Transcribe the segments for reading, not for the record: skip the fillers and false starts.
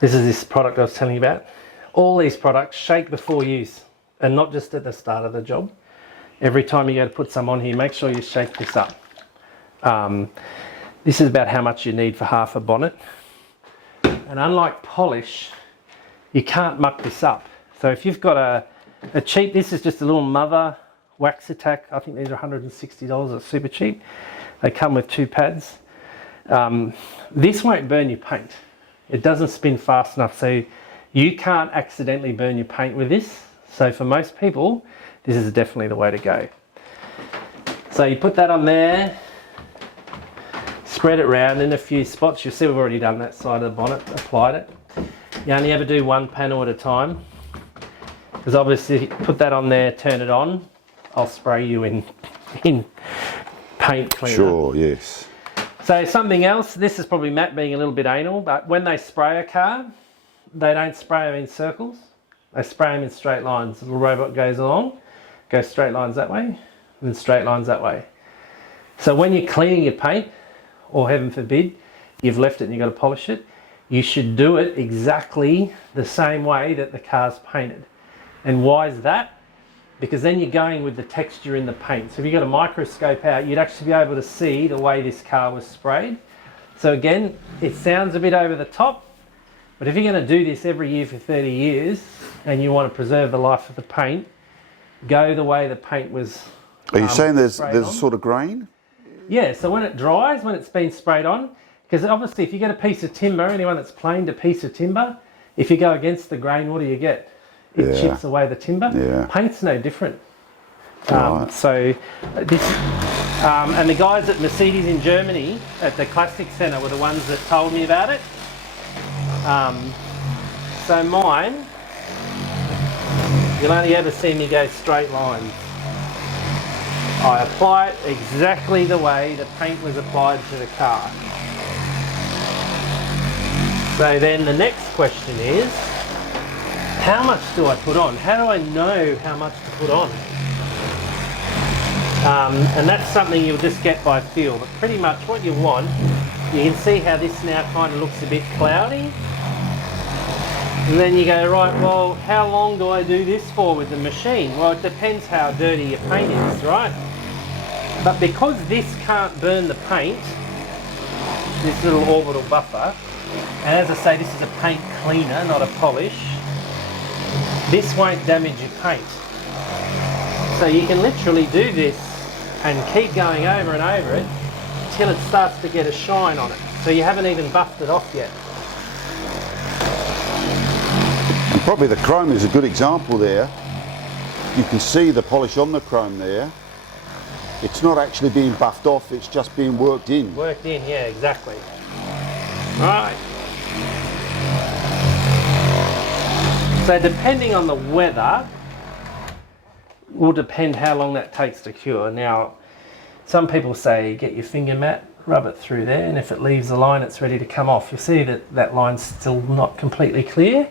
This is this product I was telling you about. All these products shake before use, and not just at the start of the job. Every time you go to put some on here, make sure you shake this up. This is about how much you need for half a bonnet. And unlike polish, you can't muck this up. So if you've got a cheap, this is just a little mother wax attack. I think these are $160, it's super cheap. They come with 2 pads. This won't burn your paint. It doesn't spin fast enough, so you can't accidentally burn your paint with this. So for most people, this is definitely the way to go. So you put that on there, spread it around in a few spots. You'll see we've already done that side of the bonnet, applied it. You only ever do one panel at a time, because obviously put that on there, turn it on, I'll spray you in paint cleaner. Sure, yes. So something else, this is probably Matt being a little bit anal, but when they spray a car, they don't spray them in circles. They spray them in straight lines. The little robot goes along, goes straight lines that way, and then straight lines that way. So when you're cleaning your paint, or heaven forbid, you've left it and you've got to polish it, you should do it exactly the same way that the car's painted. And why is that? Because then you're going with the texture in the paint. So if you got a microscope out, you'd actually be able to see the way this car was sprayed. So again, it sounds a bit over the top, but if you're going to do this every year for 30 years and you want to preserve the life of the paint, go the way the paint was Are you saying there's sprayed a on. sort of grain? Yeah, so when it dries, when it's been sprayed on, because obviously if you get a piece of timber, anyone that's planed a piece of timber, if you go against the grain, what do you get? It chips away the timber. Yeah. Paint's no different. Right. So this, and the guys at Mercedes in Germany at the Classic Centre were the ones that told me about it. So mine, you'll only ever see me go straight lines. I apply it exactly the way the paint was applied to the car. So then the next question is, how much do I put on? How do I know how much to put on? And that's something you'll just get by feel, but pretty much what you want, you can see how this now kind of looks a bit cloudy. And then you go, right, well, how long do I do this for with the machine? Well, it depends how dirty your paint is, right? But because this can't burn the paint, this little orbital buffer, and as I say, this is a paint cleaner, not a polish, this won't damage your paint. So you can literally do this and keep going over and over it till it starts to get a shine on it. So you haven't even buffed it off yet. And probably the chrome is a good example there. You can see the polish on the chrome there. It's not actually being buffed off, it's just being worked in. Worked in, yeah, exactly. Right. So depending on the weather, will depend how long that takes to cure. Now, some people say get your finger mat, rub it through there, and if it leaves the line, it's ready to come off. You'll see that that line's still not completely clear.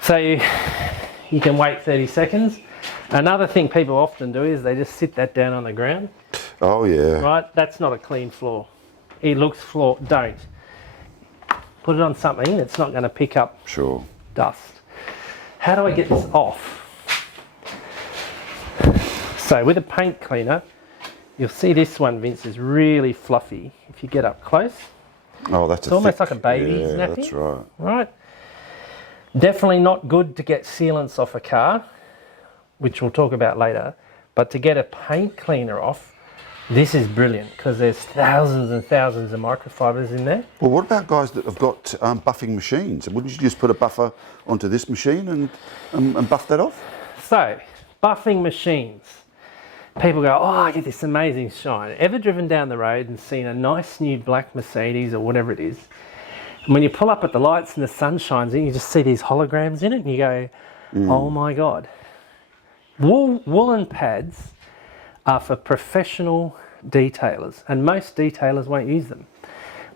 So you can wait 30 seconds. Another thing people often do is they just sit that down on the ground. Oh yeah. Right, that's not a clean floor. It looks floor, don't. Put it on something that's not going to pick up dust. How do I get this off? So with a paint cleaner, you'll see this one, Vince, is really fluffy. If you get up close, oh, that's it's almost like a baby's yeah, nappy. that's right. Right. Definitely not good to get sealants off a car, which we'll talk about later. But to get a paint cleaner off, this is brilliant because there's thousands and thousands of microfibers in there. Well, what about guys that have got buffing machines? Wouldn't you just put a buffer onto this machine and buff that off? So, buffing machines. People go, oh, I get this amazing shine. Ever driven down the road and seen a nice new black Mercedes or whatever it is? And when you pull up at the lights and the sun shines in, you just see these holograms in it and you go, oh my God. Woolen pads are for professional detailers, and most detailers won't use them.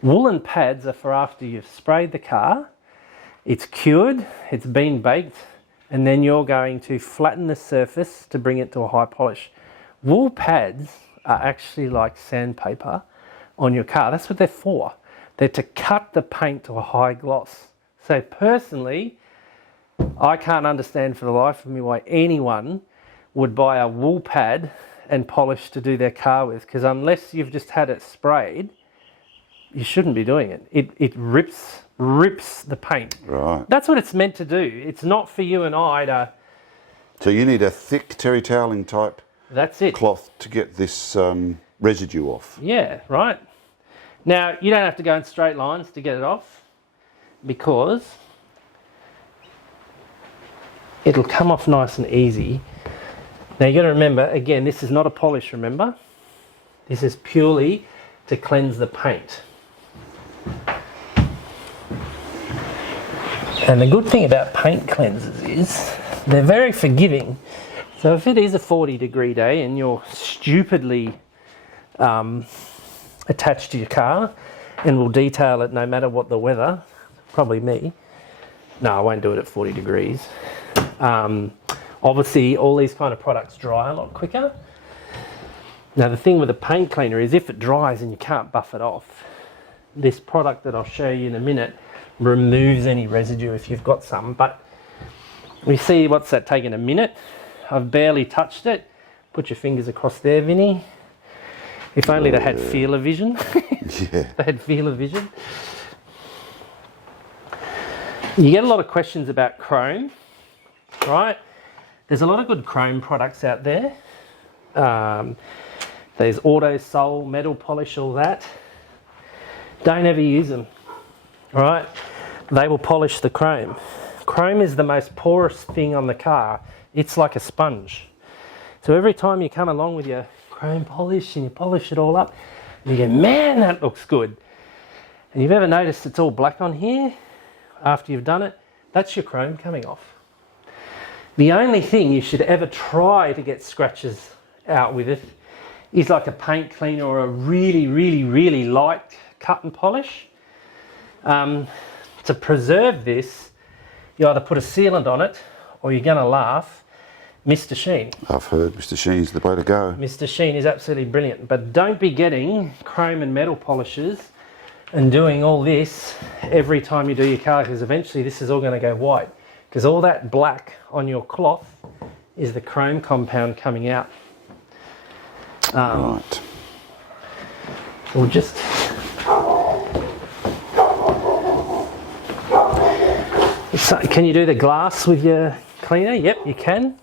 Woolen pads are for after you've sprayed the car, it's cured, it's been baked, and then you're going to flatten the surface to bring it to a high polish. Wool pads are actually like sandpaper on your car. That's what they're for. They're to cut the paint to a high gloss So personally, I can't understand for the life of me why anyone would buy a wool pad and polish to do their car with, because unless you've just had it sprayed, you shouldn't be doing it. It rips the paint. Right. That's what it's meant to do. It's not for you and I to... So you need a thick terry toweling type That's it. cloth to get this residue off. Yeah, right. Now, you don't have to go in straight lines to get it off, because it'll come off nice and easy. Now you got to remember, again, this is not a polish, remember? This is purely to cleanse the paint. And the good thing about paint cleansers is they're very forgiving. So if it is a 40-degree day and you're stupidly attached to your car and will detail it no matter what the weather, probably me. No, I won't do it at 40 degrees. Obviously, all these kind of products dry a lot quicker. Now, the thing with a paint cleaner is if it dries and you can't buff it off, this product that I'll show you in a minute removes any residue if you've got some. But we see, what's that taking, a minute? I've barely touched it. Put your fingers across there, Vinny. If only they had feeler vision. Yeah. They had feeler vision. You get a lot of questions about chrome, right? There's a lot of good chrome products out there. There's Auto Sol, metal polish, all that. Don't ever use them, right? They will polish the chrome. Chrome is the most porous thing on the car. It's like a sponge. So every time you come along with your chrome polish and you polish it all up, and you go, man, that looks good. And you've ever noticed it's all black on here after you've done it? That's your chrome coming off. The only thing you should ever try to get scratches out with it is like a paint cleaner or a really, really, really light cut and polish. To preserve this, you either put a sealant on it or you're going to laugh, Mr. Sheen. I've heard Mr. Sheen's the way to go. Mr. Sheen is absolutely brilliant, but don't be getting chrome and metal polishes and doing all this every time you do your car, because eventually this is all going to go white, because all that black on your cloth is the chrome compound coming out. Right. We'll just... So, can you do the glass with your cleaner? Yep, you can.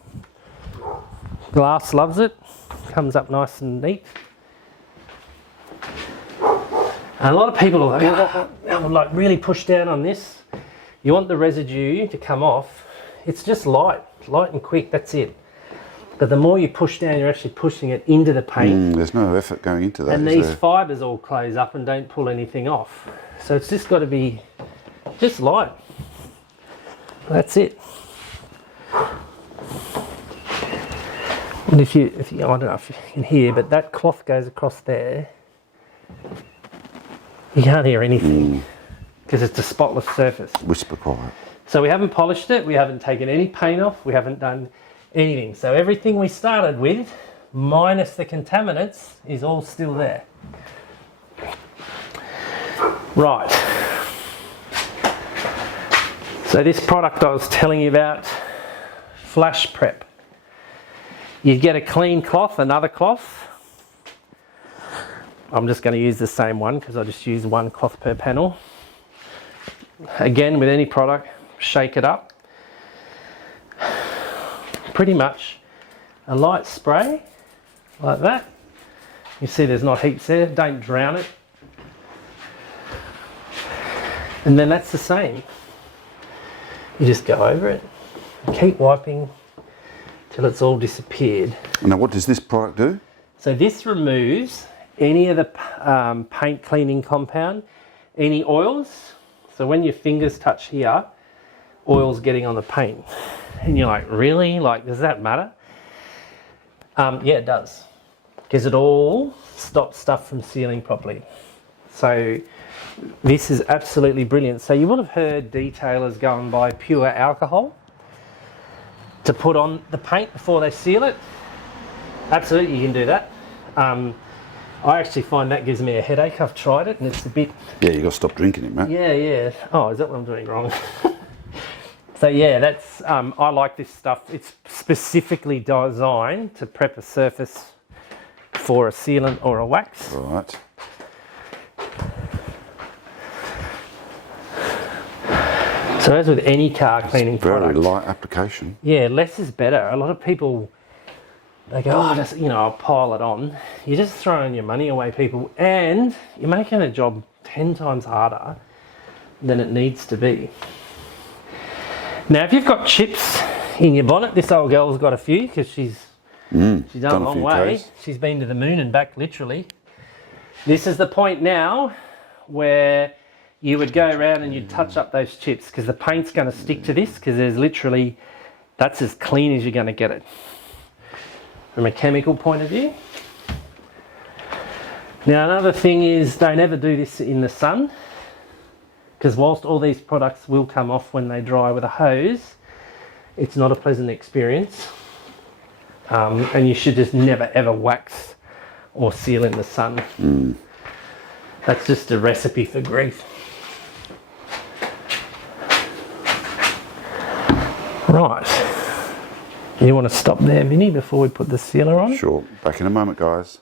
Glass loves it. Comes up nice and neat. And a lot of people are like, I would like really push down on this. You want the residue to come off. It's just light and quick, that's it. But the more you push down, you're actually pushing it into the paint. There's no effort going into that. And these fibres all close up and don't pull anything off. So it's just got to be just light. That's it. And if you, I don't know if you can hear, but that cloth goes across there. You can't hear anything because it's a spotless surface. Whisper quiet. So we haven't polished it, we haven't taken any paint off, we haven't done anything. So everything we started with, minus the contaminants, is all still there. Right. So this product I was telling you about, Flash Prep. You get a clean cloth, another cloth. I'm just going to use the same one because I just use one cloth per panel. Again, with any product, shake it up. Pretty much a light spray like that. You see there's not heaps there, don't drown it. And then that's the same. You just go over it, keep wiping till it's all disappeared. Now what does this product do? So this removes any of the paint cleaning compound, any oils. So when your fingers touch here, oil's getting on the paint. And you're like, really? Like, does that matter? Yeah, it does. Because it all stops stuff from sealing properly. So this is absolutely brilliant. So you would have heard detailers go and buy pure alcohol to put on the paint before they seal it. Absolutely, you can do that. I actually find that gives me a headache. I've tried it and it's a bit... Yeah, you got to stop drinking it, mate. Yeah. Oh, is that what I'm doing wrong? So yeah, that's I like this stuff. It's specifically designed to prep a surface for a sealant or a wax. Right. So as with any car cleaning Very product, light application. yeah, less is better. A lot of people, they go, oh, just, I'll pile it on. You're just throwing your money away, people, and you're making a job 10 times harder than it needs to be. Now, if you've got chips in your bonnet, this old girl's got a few because she's done a long way. K's. She's been to the moon and back, literally. This is the point now where you would go around and you'd touch up those chips because the paint's going to stick to this because there's literally, that's as clean as you're going to get it from a chemical point of view. Now another thing is don't ever do this in the sun because whilst all these products will come off when they dry with a hose, it's not a pleasant experience, and you should just never ever wax or seal in the sun. That's just a recipe for grief. Right, you want to stop there, Vinny, before we put the sealer on? Sure. Back in a moment, guys.